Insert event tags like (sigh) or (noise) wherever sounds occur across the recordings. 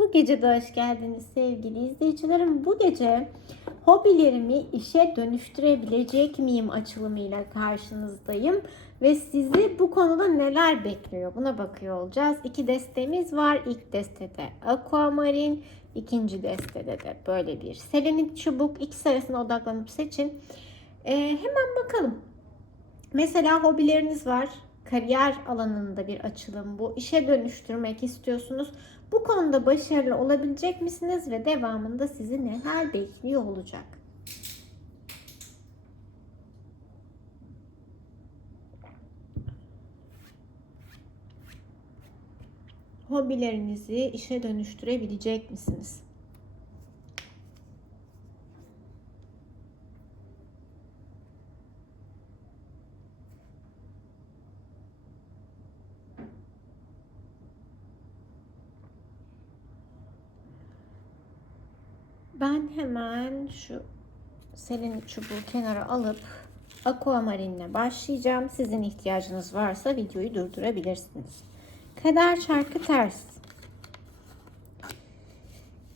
Bu gece de hoş geldiniz sevgili izleyicilerim. Bu gece hobilerimi işe dönüştürebilecek miyim açılımıyla karşınızdayım. Ve sizi bu konuda neler bekliyor buna bakıyor olacağız. İki destemiz var. İlk destede aquamarine, ikinci destede de böyle bir selenit çubuk. İkisi arasında odaklanıp seçin. Ee, hemen bakalım. Mesela hobileriniz var kariyer alanında bir açılım bu. İşe dönüştürmek istiyorsunuz. Bu konuda başarılı olabilecek misiniz ve devamında sizi neler bekliyor olacak? Hobilerinizi işe dönüştürebilecek misiniz? Ben hemen şu selenit çubuğu kenara alıp aquamarinle başlayacağım. Sizin ihtiyacınız varsa videoyu durdurabilirsiniz. Kader çarkı ters.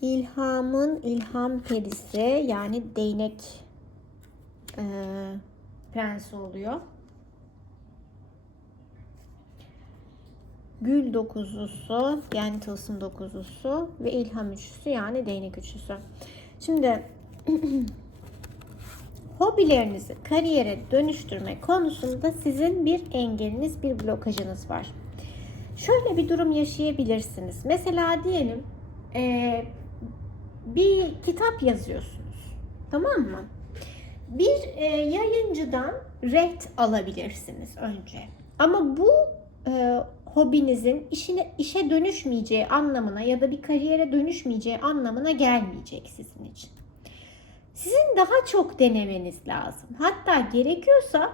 İlhamın ilham perisi yani değnek e, prensi oluyor. Gül dokuzlusu yani tılsım dokuzlusu ve ilham üçlüsü yani değnek üçlüsü. Şimdi (clears throat) hobilerinizi kariyere dönüştürme konusunda sizin bir engeliniz, bir blokajınız var. Şöyle bir durum yaşayabilirsiniz. Mesela diyelim e, bir kitap yazıyorsunuz. Tamam mı? Bir e, yayıncıdan red alabilirsiniz önce. Ama bu e, hobinizin işine, işe dönüşmeyeceği anlamına ya da bir kariyere dönüşmeyeceği anlamına gelmeyecek sizin için. Sizin daha çok denemeniz lazım. Hatta gerekiyorsa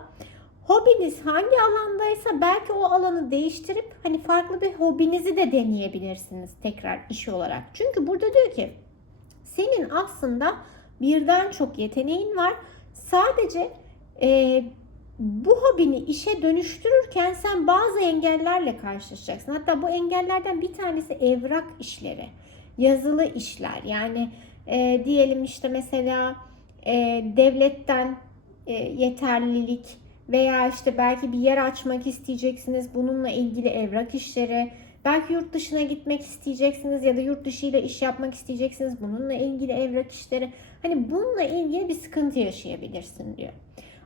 hobiniz hangi alandaysa belki o alanı değiştirip hani farklı bir hobinizi de deneyebilirsiniz tekrar iş olarak. Çünkü burada diyor ki senin aslında birden çok yeteneğin var. Sadece e, bu hobini işe dönüştürürken sen bazı engellerle karşılaşacaksın. Hatta bu engellerden bir tanesi evrak işleri, yazılı işler. Yani e, diyelim işte mesela e, devletten e, yeterlilik veya işte belki bir yer açmak isteyeceksiniz. Bununla ilgili evrak işleri, belki yurt dışına gitmek isteyeceksiniz ya da yurt dışı ile iş yapmak isteyeceksiniz. Bununla ilgili evrak işleri. Hani bununla ilgili bir sıkıntı yaşayabilirsin diyor.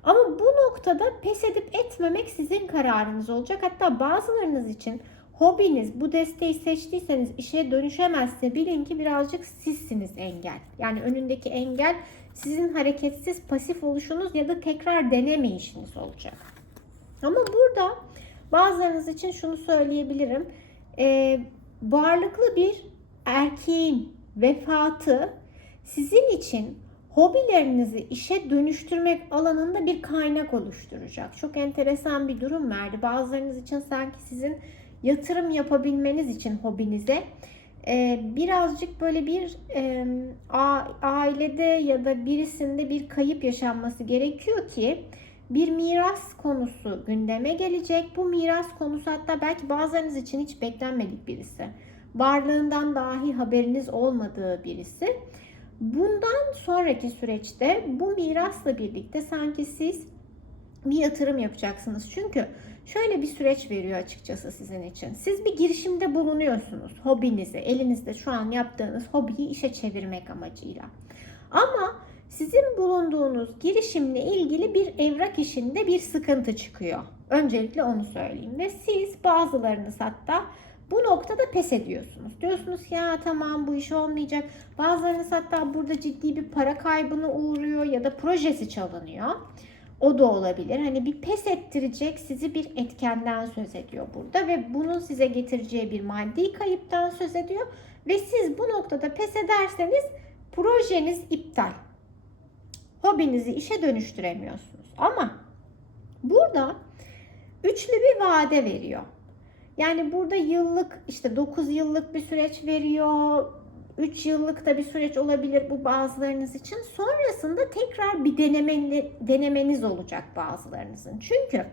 Ama bu noktada pes edip etmemek sizin kararınız olacak. Hatta bazılarınız için hobiniz bu desteği seçtiyseniz işe dönüşemezse bilin ki birazcık sizsiniz engel. Yani önündeki engel sizin hareketsiz pasif oluşunuz ya da tekrar denemeyişiniz olacak. Ama burada bazılarınız için şunu söyleyebilirim. Ee, varlıklı bir erkeğin vefatı sizin için hobilerinizi işe dönüştürmek alanında bir kaynak oluşturacak. Çok enteresan bir durum verdi. Bazılarınız için sanki sizin yatırım yapabilmeniz için hobinize birazcık böyle bir ailede ya da birisinde bir kayıp yaşanması gerekiyor ki bir miras konusu gündeme gelecek. Bu miras konusu hatta belki bazılarınız için hiç beklenmedik birisi. Varlığından dahi haberiniz olmadığı birisi. Bundan sonraki süreçte bu mirasla birlikte sanki siz bir yatırım yapacaksınız. Çünkü şöyle bir süreç veriyor açıkçası sizin için. Siz bir girişimde bulunuyorsunuz. Hobinizi, elinizde şu an yaptığınız hobiyi işe çevirmek amacıyla. Ama sizin bulunduğunuz girişimle ilgili bir evrak işinde bir sıkıntı çıkıyor. Öncelikle onu söyleyeyim. Ve siz bazılarınız hatta bu noktada pes ediyorsunuz. Diyorsunuz ya tamam bu iş olmayacak. Bazılarınız hatta burada ciddi bir para kaybına uğruyor ya da projesi çalınıyor. O da olabilir. Hani bir pes ettirecek sizi bir etkenden söz ediyor burada ve bunun size getireceği bir maddi kayıptan söz ediyor. Ve siz bu noktada pes ederseniz projeniz iptal. Hobinizi işe dönüştüremiyorsunuz. Ama burada üçlü bir vade veriyor. Yani burada yıllık işte 9 yıllık bir süreç veriyor. 3 yıllık da bir süreç olabilir bu bazılarınız için. Sonrasında tekrar bir denemeni, denemeniz olacak bazılarınızın. Çünkü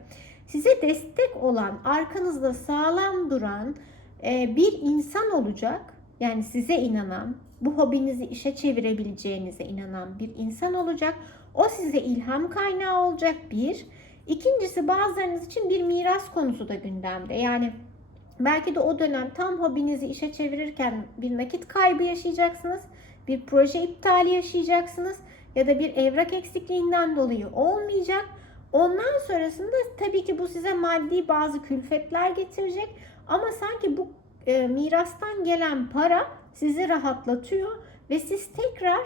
size destek olan, arkanızda sağlam duran bir insan olacak Yani size inanan, bu hobinizi işe çevirebileceğinize inanan bir insan olacak. O size ilham kaynağı olacak bir. İkincisi bazılarınız için bir miras konusu da gündemde. Yani belki de o dönem tam hobinizi işe çevirirken bir nakit kaybı yaşayacaksınız. Bir proje iptali yaşayacaksınız. Ya da bir evrak eksikliğinden dolayı olmayacak. Ondan sonrasında tabii ki bu size maddi bazı külfetler getirecek. Ama sanki bu e, mirastan gelen para sizi rahatlatıyor ve siz tekrar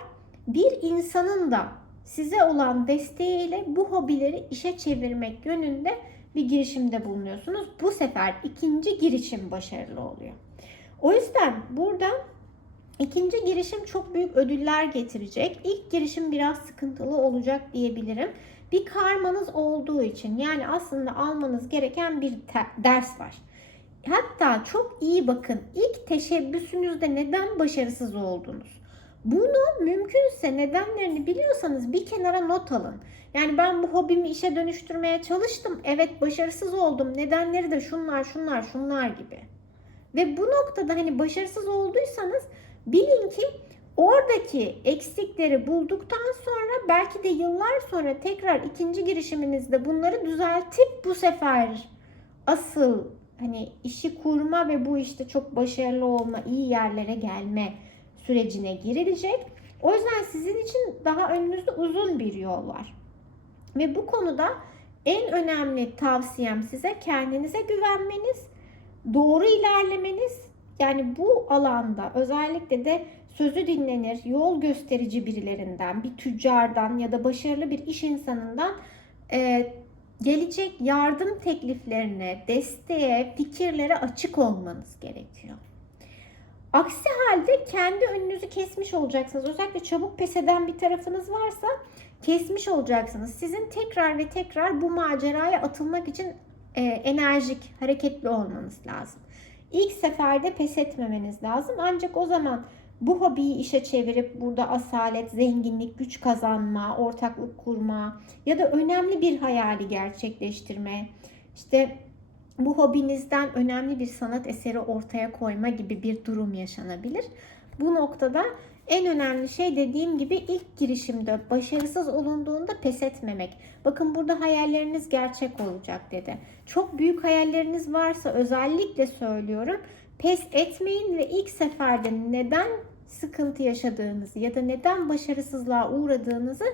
bir insanın da size olan desteğiyle bu hobileri işe çevirmek yönünde bir girişimde bulunuyorsunuz. Bu sefer ikinci girişim başarılı oluyor. O yüzden burada ikinci girişim çok büyük ödüller getirecek. İlk girişim biraz sıkıntılı olacak diyebilirim. Bir karmanız olduğu için yani aslında almanız gereken bir ders var. Hatta çok iyi bakın ilk teşebbüsünüzde neden başarısız oldunuz? Bunu mümkünse nedenlerini biliyorsanız bir kenara not alın. Yani ben bu hobimi işe dönüştürmeye çalıştım. Evet başarısız oldum. Nedenleri de şunlar şunlar şunlar gibi. Ve bu noktada hani başarısız olduysanız bilin ki oradaki eksikleri bulduktan sonra belki de yıllar sonra tekrar ikinci girişiminizde bunları düzeltip bu sefer asıl hani işi kurma ve bu işte çok başarılı olma, iyi yerlere gelme sürecine girilecek. O yüzden sizin için daha önünüzde uzun bir yol var. Ve bu konuda en önemli tavsiyem size kendinize güvenmeniz, doğru ilerlemeniz. Yani bu alanda özellikle de sözü dinlenir, yol gösterici birilerinden, bir tüccardan ya da başarılı bir iş insanından e, gelecek yardım tekliflerine, desteğe, fikirlere açık olmanız gerekiyor. Aksi halde kendi önünüzü kesmiş olacaksınız. Özellikle çabuk pes eden bir tarafınız varsa kesmiş olacaksınız. Sizin tekrar ve tekrar bu maceraya atılmak için e, enerjik, hareketli olmanız lazım. İlk seferde pes etmemeniz lazım. Ancak o zaman bu hobiyi işe çevirip burada asalet, zenginlik, güç kazanma, ortaklık kurma ya da önemli bir hayali gerçekleştirme, işte bu hobinizden önemli bir sanat eseri ortaya koyma gibi bir durum yaşanabilir. Bu noktada en önemli şey dediğim gibi ilk girişimde başarısız olunduğunda pes etmemek. Bakın burada hayalleriniz gerçek olacak dedi. Çok büyük hayalleriniz varsa özellikle söylüyorum pes etmeyin ve ilk seferde neden sıkıntı yaşadığınızı ya da neden başarısızlığa uğradığınızı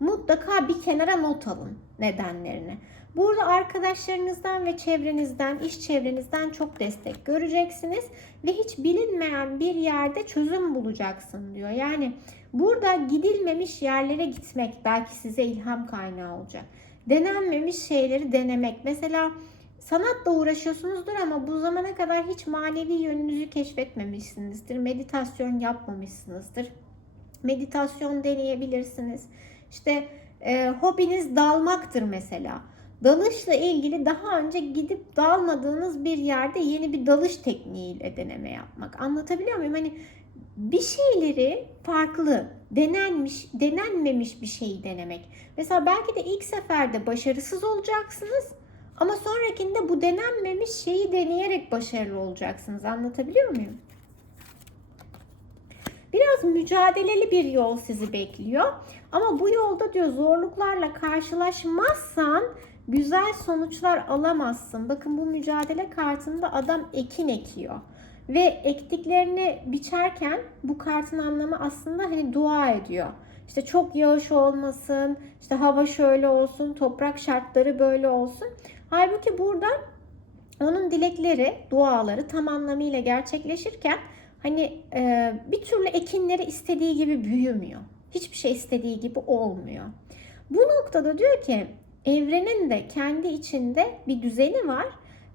mutlaka bir kenara not alın nedenlerini. Burada arkadaşlarınızdan ve çevrenizden, iş çevrenizden çok destek göreceksiniz ve hiç bilinmeyen bir yerde çözüm bulacaksın diyor. Yani burada gidilmemiş yerlere gitmek belki size ilham kaynağı olacak. Denenmemiş şeyleri denemek. Mesela sanatla uğraşıyorsunuzdur ama bu zamana kadar hiç manevi yönünüzü keşfetmemişsinizdir. Meditasyon yapmamışsınızdır. Meditasyon deneyebilirsiniz. İşte e, hobiniz dalmaktır mesela. Dalışla ilgili daha önce gidip dalmadığınız bir yerde yeni bir dalış tekniğiyle deneme yapmak. Anlatabiliyor muyum? Hani bir şeyleri farklı, denenmiş, denenmemiş bir şeyi denemek. Mesela belki de ilk seferde başarısız olacaksınız ama sonrakinde bu denenmemiş şeyi deneyerek başarılı olacaksınız. Anlatabiliyor muyum? Biraz mücadeleli bir yol sizi bekliyor. Ama bu yolda diyor zorluklarla karşılaşmazsan güzel sonuçlar alamazsın. Bakın bu mücadele kartında adam ekin ekiyor. Ve ektiklerini biçerken bu kartın anlamı aslında hani dua ediyor. İşte çok yağış olmasın, işte hava şöyle olsun, toprak şartları böyle olsun. Halbuki burada onun dilekleri, duaları tam anlamıyla gerçekleşirken hani e, bir türlü ekinleri istediği gibi büyümüyor. Hiçbir şey istediği gibi olmuyor. Bu noktada diyor ki evrenin de kendi içinde bir düzeni var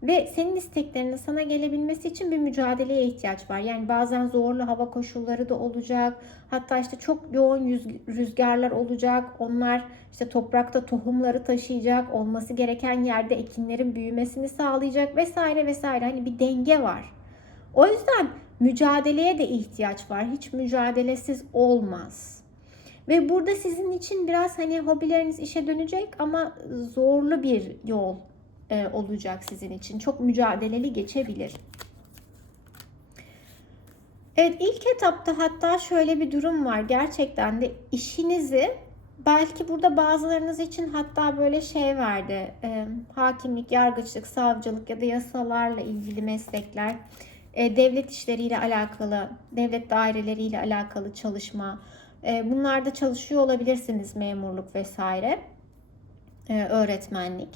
ve senin isteklerinin sana gelebilmesi için bir mücadeleye ihtiyaç var. Yani bazen zorlu hava koşulları da olacak. Hatta işte çok yoğun rüzgarlar olacak. Onlar işte toprakta tohumları taşıyacak. Olması gereken yerde ekinlerin büyümesini sağlayacak vesaire vesaire. Hani bir denge var. O yüzden mücadeleye de ihtiyaç var. Hiç mücadelesiz olmaz. Ve burada sizin için biraz hani hobileriniz işe dönecek ama zorlu bir yol e, olacak sizin için. Çok mücadeleli geçebilir. Evet ilk etapta hatta şöyle bir durum var. Gerçekten de işinizi belki burada bazılarınız için hatta böyle şey vardı. e, hakimlik, yargıçlık, savcılık ya da yasalarla ilgili meslekler, e, devlet işleriyle alakalı, devlet daireleriyle alakalı çalışma. E, bunlarda çalışıyor olabilirsiniz memurluk vesaire, e, öğretmenlik.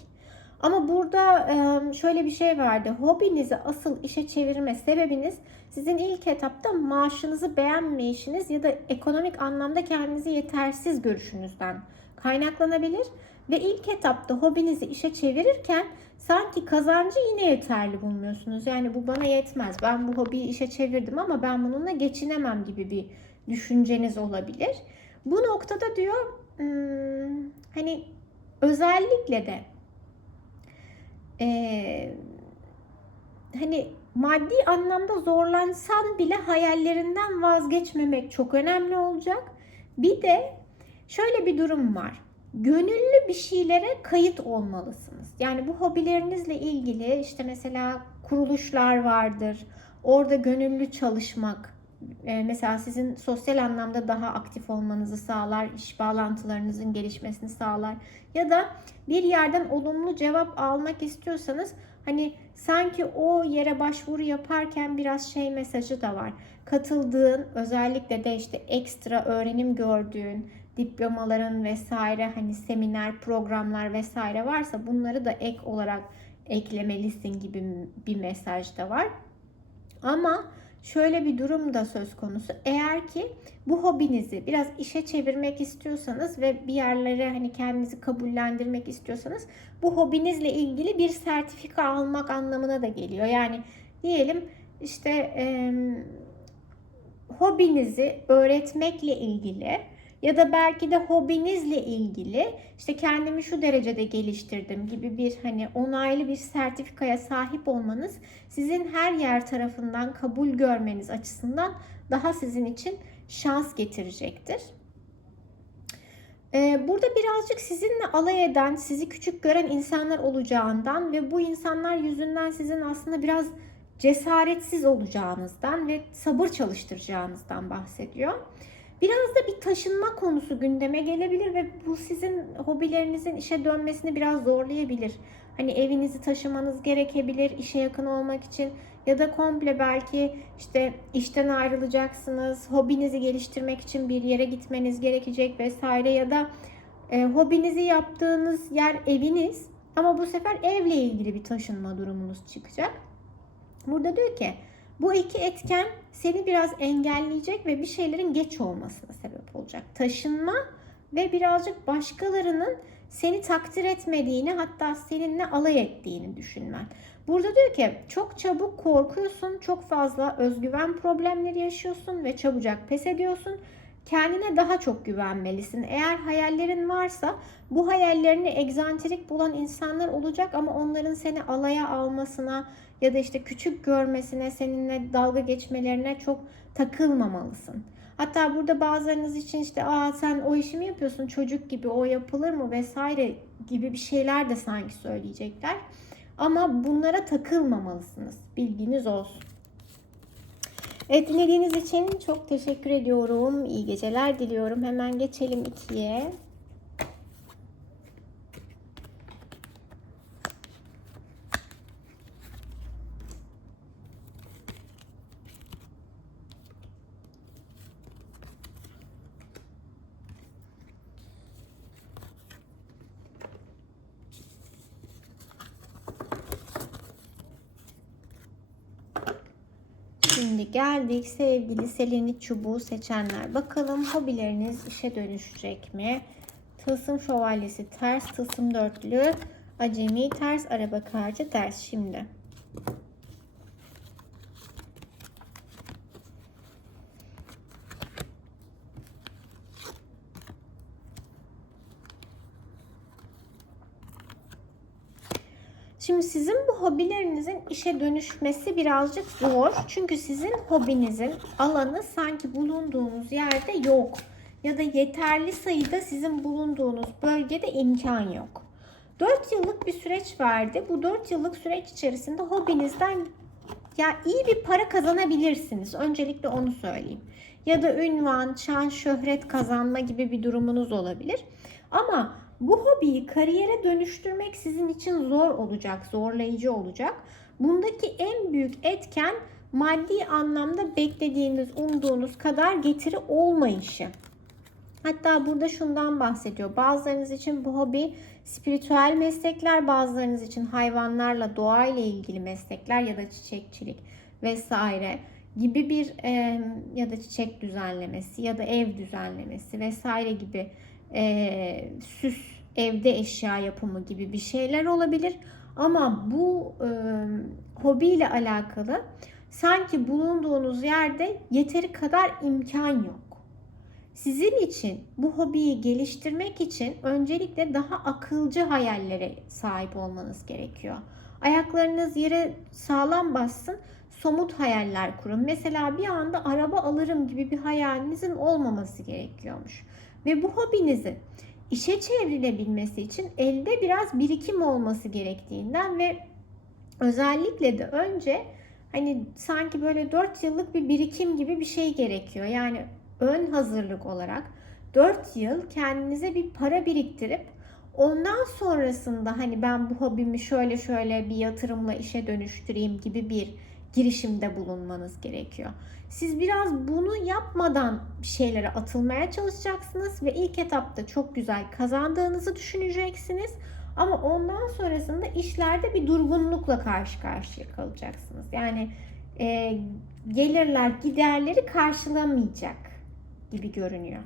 Ama burada e, şöyle bir şey vardı. Hobinizi asıl işe çevirme sebebiniz sizin ilk etapta maaşınızı beğenmeyişiniz ya da ekonomik anlamda kendinizi yetersiz görüşünüzden kaynaklanabilir. Ve ilk etapta hobinizi işe çevirirken sanki kazancı yine yeterli bulmuyorsunuz. Yani bu bana yetmez. Ben bu hobiyi işe çevirdim ama ben bununla geçinemem gibi bir düşünceniz olabilir. Bu noktada diyor hmm, hani özellikle de ee, hani maddi anlamda zorlansan bile hayallerinden vazgeçmemek çok önemli olacak. Bir de şöyle bir durum var. Gönüllü bir şeylere kayıt olmalısınız. Yani bu hobilerinizle ilgili işte mesela kuruluşlar vardır. Orada gönüllü çalışmak e, mesela sizin sosyal anlamda daha aktif olmanızı sağlar, iş bağlantılarınızın gelişmesini sağlar. Ya da bir yerden olumlu cevap almak istiyorsanız hani sanki o yere başvuru yaparken biraz şey mesajı da var. Katıldığın özellikle de işte ekstra öğrenim gördüğün diplomaların vesaire hani seminer, programlar vesaire varsa bunları da ek olarak eklemelisin gibi bir mesaj da var. Ama şöyle bir durum da söz konusu. Eğer ki bu hobinizi biraz işe çevirmek istiyorsanız ve bir yerlere hani kendinizi kabullendirmek istiyorsanız bu hobinizle ilgili bir sertifika almak anlamına da geliyor. Yani diyelim işte e, hobinizi öğretmekle ilgili ya da belki de hobinizle ilgili işte kendimi şu derecede geliştirdim gibi bir hani onaylı bir sertifikaya sahip olmanız sizin her yer tarafından kabul görmeniz açısından daha sizin için şans getirecektir. Burada birazcık sizinle alay eden, sizi küçük gören insanlar olacağından ve bu insanlar yüzünden sizin aslında biraz cesaretsiz olacağınızdan ve sabır çalıştıracağınızdan bahsediyor. Biraz da bir taşınma konusu gündeme gelebilir ve bu sizin hobilerinizin işe dönmesini biraz zorlayabilir. Hani evinizi taşımanız gerekebilir işe yakın olmak için ya da komple belki işte işten ayrılacaksınız, hobinizi geliştirmek için bir yere gitmeniz gerekecek vesaire ya da e, hobinizi yaptığınız yer eviniz ama bu sefer evle ilgili bir taşınma durumunuz çıkacak. Burada diyor ki bu iki etken seni biraz engelleyecek ve bir şeylerin geç olmasına sebep olacak. Taşınma ve birazcık başkalarının seni takdir etmediğini hatta seninle alay ettiğini düşünmen. Burada diyor ki çok çabuk korkuyorsun, çok fazla özgüven problemleri yaşıyorsun ve çabucak pes ediyorsun. Kendine daha çok güvenmelisin. Eğer hayallerin varsa bu hayallerini egzantrik bulan insanlar olacak ama onların seni alaya almasına ya da işte küçük görmesine, seninle dalga geçmelerine çok takılmamalısın. Hatta burada bazılarınız için işte aa sen o işi mi yapıyorsun çocuk gibi o yapılır mı vesaire gibi bir şeyler de sanki söyleyecekler. Ama bunlara takılmamalısınız. Bilginiz olsun. Evet dinlediğiniz için çok teşekkür ediyorum. İyi geceler diliyorum. Hemen geçelim ikiye. Şimdi geldik sevgili Selenit çubuğu seçenler. Bakalım hobileriniz işe dönüşecek mi? Tılsım şövalyesi ters, tılsım dörtlü, acemi ters, araba kartı ters. Şimdi. Şimdi sizin bu hobilerinizin işe dönüşmesi birazcık zor. Çünkü sizin hobinizin alanı sanki bulunduğunuz yerde yok. Ya da yeterli sayıda sizin bulunduğunuz bölgede imkan yok. 4 yıllık bir süreç verdi. Bu 4 yıllık süreç içerisinde hobinizden ya iyi bir para kazanabilirsiniz. Öncelikle onu söyleyeyim. Ya da ünvan, şan, şöhret kazanma gibi bir durumunuz olabilir. Ama bu hobiyi kariyere dönüştürmek sizin için zor olacak, zorlayıcı olacak. Bundaki en büyük etken maddi anlamda beklediğiniz, umduğunuz kadar getiri olmayışı. Hatta burada şundan bahsediyor. Bazılarınız için bu hobi spiritüel meslekler, bazılarınız için hayvanlarla, doğayla ilgili meslekler ya da çiçekçilik vesaire gibi bir e, ya da çiçek düzenlemesi ya da ev düzenlemesi vesaire gibi e, süs, evde eşya yapımı gibi bir şeyler olabilir. Ama bu e, hobiyle alakalı sanki bulunduğunuz yerde yeteri kadar imkan yok. Sizin için bu hobiyi geliştirmek için öncelikle daha akılcı hayallere sahip olmanız gerekiyor. Ayaklarınız yere sağlam bassın, somut hayaller kurun. Mesela bir anda araba alırım gibi bir hayalinizin olmaması gerekiyormuş. Ve bu hobinizin işe çevrilebilmesi için elde biraz birikim olması gerektiğinden ve özellikle de önce hani sanki böyle 4 yıllık bir birikim gibi bir şey gerekiyor. Yani ön hazırlık olarak 4 yıl kendinize bir para biriktirip ondan sonrasında hani ben bu hobimi şöyle şöyle bir yatırımla işe dönüştüreyim gibi bir girişimde bulunmanız gerekiyor. Siz biraz bunu yapmadan bir şeylere atılmaya çalışacaksınız ve ilk etapta çok güzel kazandığınızı düşüneceksiniz. Ama ondan sonrasında işlerde bir durgunlukla karşı karşıya kalacaksınız. Yani e, gelirler giderleri karşılamayacak gibi görünüyor.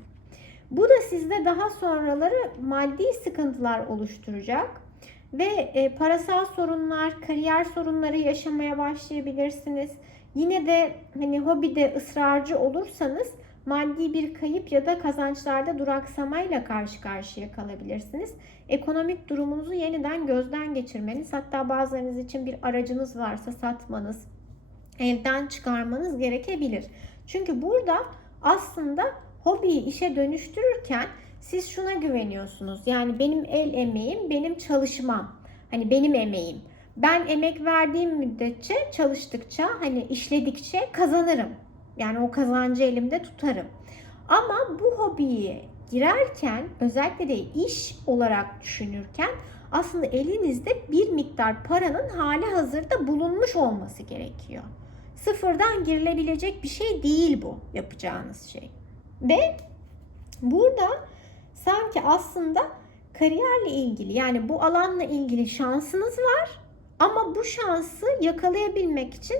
Bu da sizde daha sonraları maddi sıkıntılar oluşturacak ve e, parasal sorunlar, kariyer sorunları yaşamaya başlayabilirsiniz. Yine de hani hobide ısrarcı olursanız maddi bir kayıp ya da kazançlarda duraksamayla karşı karşıya kalabilirsiniz. Ekonomik durumunuzu yeniden gözden geçirmeniz, hatta bazılarınız için bir aracınız varsa satmanız, evden çıkarmanız gerekebilir. Çünkü burada aslında hobiyi işe dönüştürürken siz şuna güveniyorsunuz. Yani benim el emeğim, benim çalışmam. Hani benim emeğim. Ben emek verdiğim müddetçe, çalıştıkça, hani işledikçe kazanırım. Yani o kazancı elimde tutarım. Ama bu hobiyi girerken özellikle de iş olarak düşünürken aslında elinizde bir miktar paranın hali hazırda bulunmuş olması gerekiyor. Sıfırdan girilebilecek bir şey değil bu yapacağınız şey. Ve burada sanki aslında kariyerle ilgili yani bu alanla ilgili şansınız var ama bu şansı yakalayabilmek için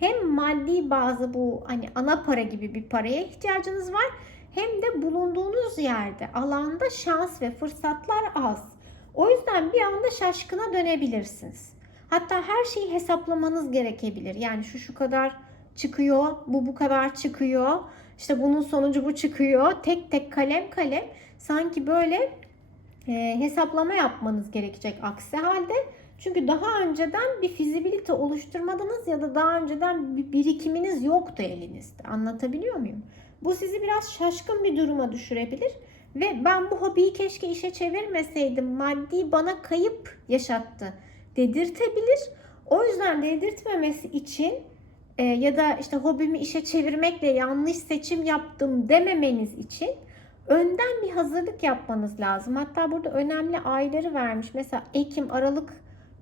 hem maddi bazı bu hani ana para gibi bir paraya ihtiyacınız var hem de bulunduğunuz yerde alanda şans ve fırsatlar az. O yüzden bir anda şaşkına dönebilirsiniz. Hatta her şeyi hesaplamanız gerekebilir. Yani şu şu kadar çıkıyor, bu bu kadar çıkıyor. İşte bunun sonucu bu çıkıyor. Tek tek kalem kalem sanki böyle e, hesaplama yapmanız gerekecek aksi halde. Çünkü daha önceden bir fizibilite oluşturmadınız ya da daha önceden bir birikiminiz yoktu elinizde. Anlatabiliyor muyum? Bu sizi biraz şaşkın bir duruma düşürebilir ve ben bu hobiyi keşke işe çevirmeseydim maddi bana kayıp yaşattı dedirtebilir. O yüzden dedirtmemesi için e, ya da işte hobimi işe çevirmekle yanlış seçim yaptım dememeniz için önden bir hazırlık yapmanız lazım. Hatta burada önemli ayları vermiş. Mesela Ekim, Aralık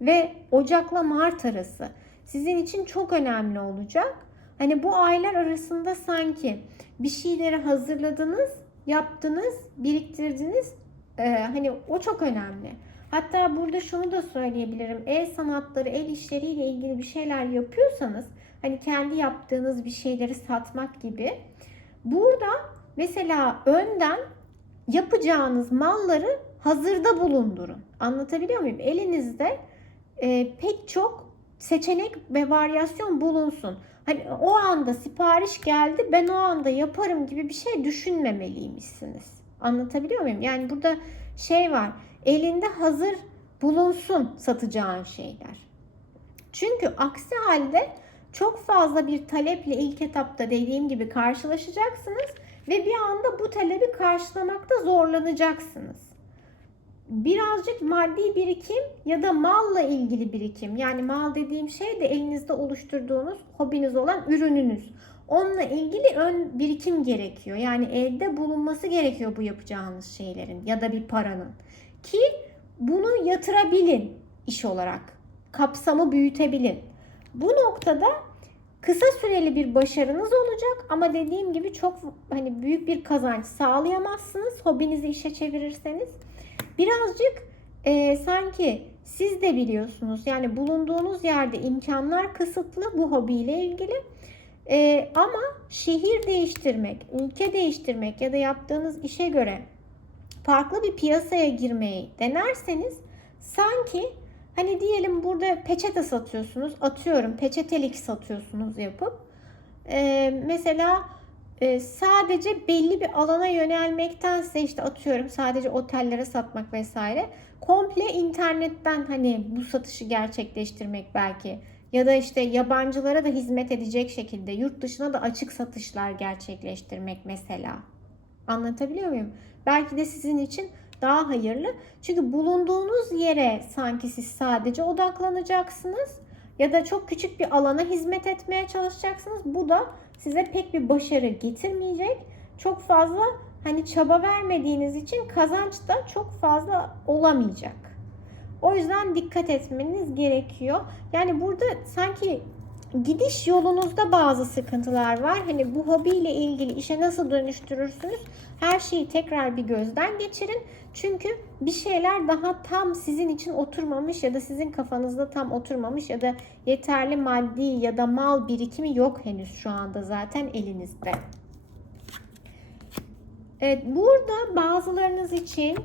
ve Ocak'la Mart arası sizin için çok önemli olacak. Hani bu aylar arasında sanki bir şeyleri hazırladınız, yaptınız, biriktirdiniz. Ee, hani o çok önemli. Hatta burada şunu da söyleyebilirim. El sanatları, el işleriyle ilgili bir şeyler yapıyorsanız hani kendi yaptığınız bir şeyleri satmak gibi. Burada mesela önden yapacağınız malları hazırda bulundurun. Anlatabiliyor muyum? Elinizde e, pek çok seçenek ve varyasyon bulunsun. Hani o anda sipariş geldi ben o anda yaparım gibi bir şey düşünmemeliymişsiniz. Anlatabiliyor muyum? Yani burada şey var. Elinde hazır bulunsun satacağın şeyler. Çünkü aksi halde çok fazla bir taleple ilk etapta dediğim gibi karşılaşacaksınız ve bir anda bu talebi karşılamakta zorlanacaksınız. Birazcık maddi birikim ya da malla ilgili birikim. Yani mal dediğim şey de elinizde oluşturduğunuz hobiniz olan ürününüz. Onunla ilgili ön birikim gerekiyor. Yani elde bulunması gerekiyor bu yapacağınız şeylerin ya da bir paranın. Ki bunu yatırabilin iş olarak. Kapsamı büyütebilin. Bu noktada kısa süreli bir başarınız olacak ama dediğim gibi çok hani büyük bir kazanç sağlayamazsınız hobinizi işe çevirirseniz. Birazcık e, sanki siz de biliyorsunuz yani bulunduğunuz yerde imkanlar kısıtlı bu hobiyle ilgili. E, ama şehir değiştirmek, ülke değiştirmek ya da yaptığınız işe göre farklı bir piyasaya girmeyi denerseniz sanki hani diyelim burada peçete satıyorsunuz atıyorum peçetelik satıyorsunuz yapıp e, mesela e, sadece belli bir alana yönelmektense işte atıyorum sadece otellere satmak vesaire komple internetten hani bu satışı gerçekleştirmek belki ya da işte yabancılara da hizmet edecek şekilde yurt dışına da açık satışlar gerçekleştirmek mesela. Anlatabiliyor muyum? Belki de sizin için daha hayırlı. Çünkü bulunduğunuz yere sanki siz sadece odaklanacaksınız ya da çok küçük bir alana hizmet etmeye çalışacaksınız. Bu da size pek bir başarı getirmeyecek. Çok fazla hani çaba vermediğiniz için kazanç da çok fazla olamayacak. O yüzden dikkat etmeniz gerekiyor. Yani burada sanki gidiş yolunuzda bazı sıkıntılar var. Hani bu hobiyle ilgili işe nasıl dönüştürürsünüz? Her şeyi tekrar bir gözden geçirin. Çünkü bir şeyler daha tam sizin için oturmamış ya da sizin kafanızda tam oturmamış ya da yeterli maddi ya da mal birikimi yok henüz şu anda zaten elinizde. Evet, burada bazılarınız için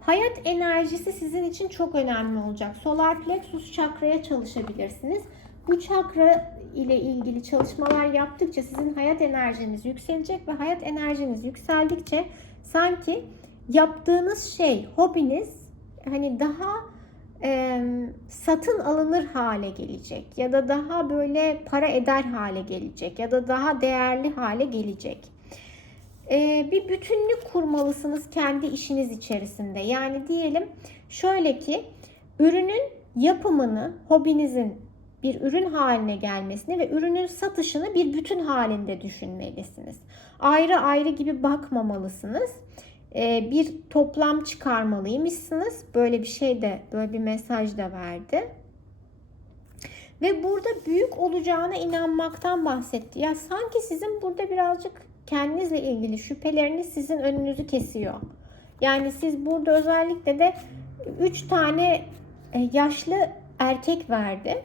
hayat enerjisi sizin için çok önemli olacak. Solar plexus çakraya çalışabilirsiniz. Bu çakra ile ilgili çalışmalar yaptıkça sizin hayat enerjiniz yükselecek ve hayat enerjiniz yükseldikçe sanki yaptığınız şey, hobiniz hani daha e, satın alınır hale gelecek ya da daha böyle para eder hale gelecek ya da daha değerli hale gelecek. E, bir bütünlük kurmalısınız kendi işiniz içerisinde. Yani diyelim şöyle ki ürünün yapımını, hobinizin bir ürün haline gelmesini ve ürünün satışını bir bütün halinde düşünmelisiniz. Ayrı ayrı gibi bakmamalısınız. Ee, bir toplam çıkarmalıymışsınız. Böyle bir şey de, böyle bir mesaj da verdi. Ve burada büyük olacağına inanmaktan bahsetti. Ya sanki sizin burada birazcık kendinizle ilgili şüpheleriniz sizin önünüzü kesiyor. Yani siz burada özellikle de 3 tane e, yaşlı erkek verdi.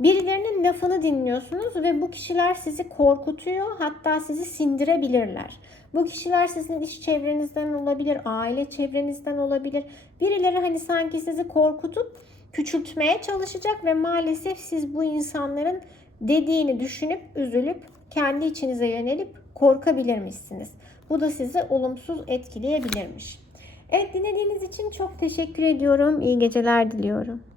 Birilerinin lafını dinliyorsunuz ve bu kişiler sizi korkutuyor hatta sizi sindirebilirler. Bu kişiler sizin iş çevrenizden olabilir, aile çevrenizden olabilir. Birileri hani sanki sizi korkutup küçültmeye çalışacak ve maalesef siz bu insanların dediğini düşünüp üzülüp kendi içinize yönelip korkabilirmişsiniz. Bu da sizi olumsuz etkileyebilirmiş. Evet dinlediğiniz için çok teşekkür ediyorum. İyi geceler diliyorum.